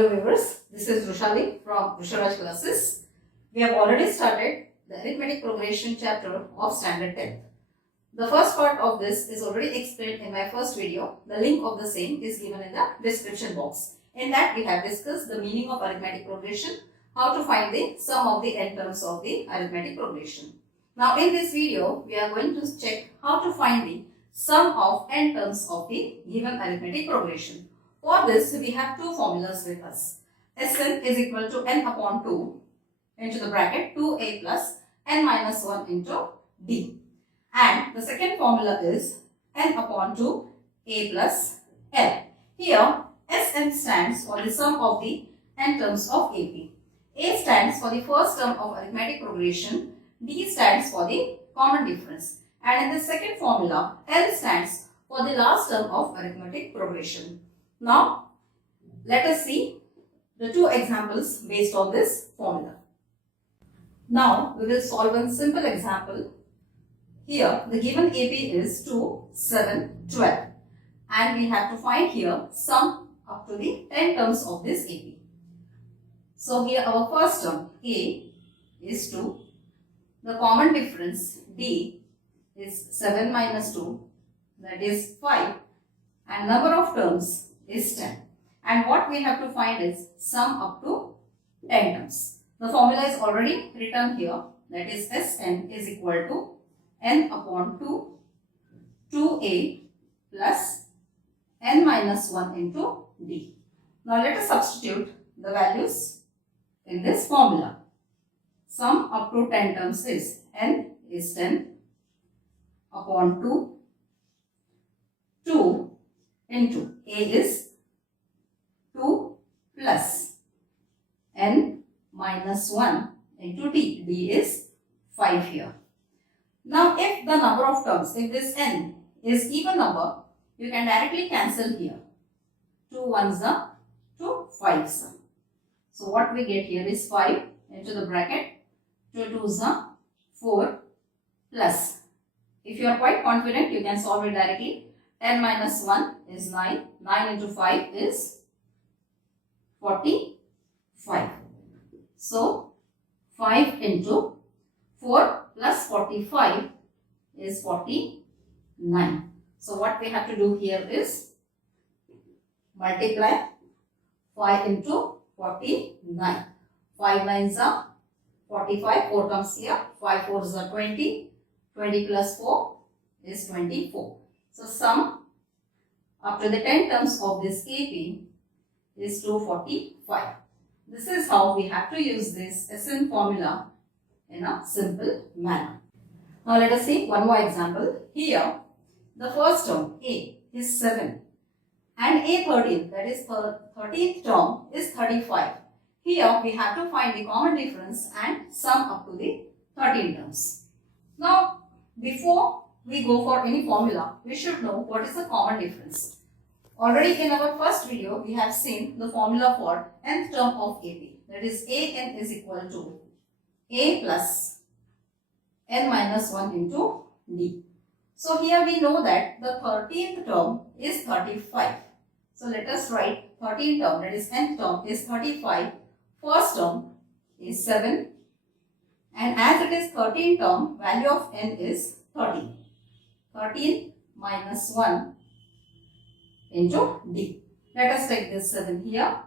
Hello viewers, this is Vrushalivs from Vrusharaj Classes. We have already started the Arithmetic Progression chapter of Standard 10th. The first part of this is already explained in my first video. The link of the same is given in the description box. In that we have discussed the meaning of arithmetic progression, how to find the sum of the n terms of the arithmetic progression. Now in this video, we are going to check how to find the sum of n terms of the given arithmetic progression. For this, we have two formulas with us. Sn is equal to n upon 2 into the bracket 2a plus n minus 1 into d. And the second formula is n upon 2 a plus l. Here, Sn stands for the sum of the n terms of AP. A stands for the first term of arithmetic progression. D stands for the common difference. And in the second formula, L stands for the last term of arithmetic progression. Now, let us see the two examples based on this formula. Now, we will solve one simple example. Here, the given AP is 2, 7, 12. And we have to find here sum up to the 10 terms of this AP. So, here our first term A is 2. The common difference D is 7 minus 2, that is 5. And number of terms is 10. And what we have to find is sum up to 10 terms. The formula is already written here, that is Sn is equal to n upon 2, 2a plus n minus 1 into d. Now let us substitute the values in this formula. Sum up to 10 terms is n is 10 upon 2, 2 into a is 2 plus n minus 1 into d. D is 5 here. Now if the number of terms, if this n is even number, you can directly cancel here. 2 1s are 2 5s are. So what we get here is 5 into the bracket, 2 2s are 4 plus. If you are quite confident, you can solve it directly. 10 minus 1 is 9. 9 into 5 is 45. So, 5 into 4 plus 45 is 49. So, what we have to do here is multiply 5 into 49. 5 9s are 45. 4 comes here. 5 4s are 20. 20 plus 4 is 24. So, sum up to the 10 terms of this AP is 245. This is how we have to use this Sn formula in a simple manner. Now, let us see one more example. Here, the first term A is 7 and A13, that is 13th term, is 35. Here, we have to find the common difference and sum up to the 13 terms. Now, before we go for any formula, we should know what is the common difference. Already in our first video, we have seen the formula for nth term of AP. That is An is equal to A plus n minus 1 into D. So here we know that the 13th term is 35. So let us write 13th term, that is nth term, is 35. First term is 7. And as it is 13th term, value of n is 13. 13 minus 1 into d. Let us take this 7 here.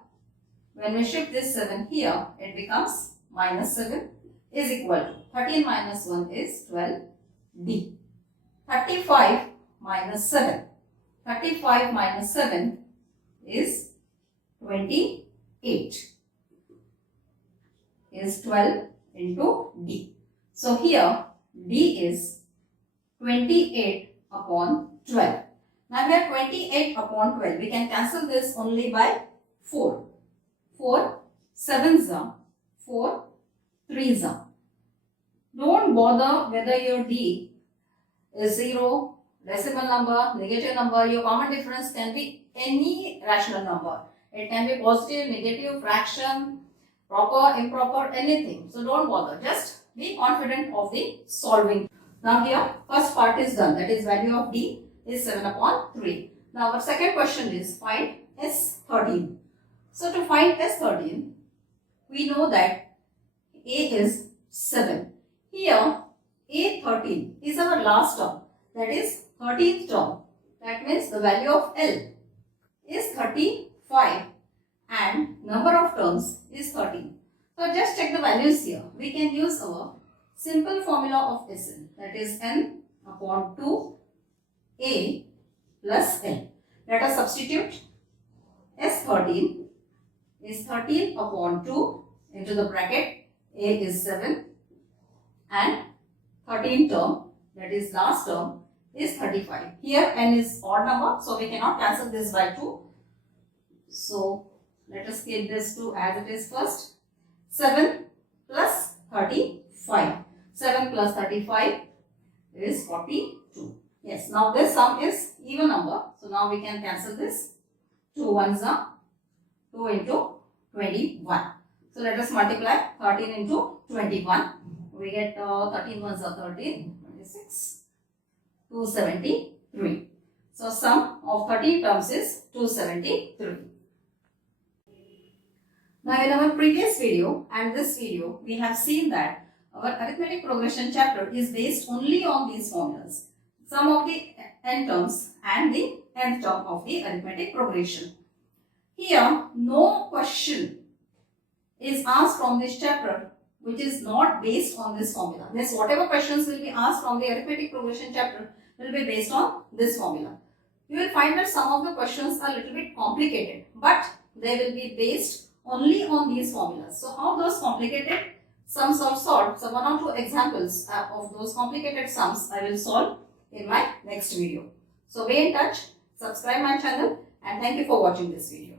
When we shift this 7 here, it becomes minus 7 is equal to 13 minus 1 is 12 d. 35 minus 7. 35 minus 7 is 28. Is 12 into d. So here d is 28 upon 12. Now here 28 upon 12. We can cancel this only by 4. 4 7s are 4 3s are. Don't bother whether your d is 0, decimal number, negative number. Your common difference can be any rational number. It can be positive, negative, fraction, proper, improper, anything. So don't bother. Just be confident of the solving. Now here, first part is done. That is value of d is 7 upon 3. Now our second question is find S13. So to find S13, we know that A is 7. Here A13 is our last term, that is 13th term. That means the value of L is 35 and number of terms is 13. So just check the values here. We can use our simple formula of Sn, that is n upon 2 A plus L. Let us substitute. S13 is 13 upon 2 into the bracket. A is 7 and 13th term, that is last term, is 35. Here n is odd number, so we cannot cancel this by 2. So let us keep this 2 as it is first. 7 plus 35. 7 plus 35 is 42. Yes, now this sum is even number. So now we can cancel this. 2 ones are 2 into 21. So let us multiply 13 into 21. We get 13 ones are 13, 26, 273. So sum of 13 terms is 273. Now in our previous video and this video, we have seen that our arithmetic progression chapter is based only on these formulas. Sum of the n terms and the nth term of the arithmetic progression. Here, no question is asked from this chapter which is not based on this formula. Means whatever questions will be asked from the arithmetic progression chapter will be based on this formula. You will find that some of the questions are a little bit complicated, but they will be based only on these formulas. So how those complicated sums are solved? So 1 or 2 examples of those complicated sums I will solve in my next video. So be in touch, subscribe my channel, and thank you for watching this video.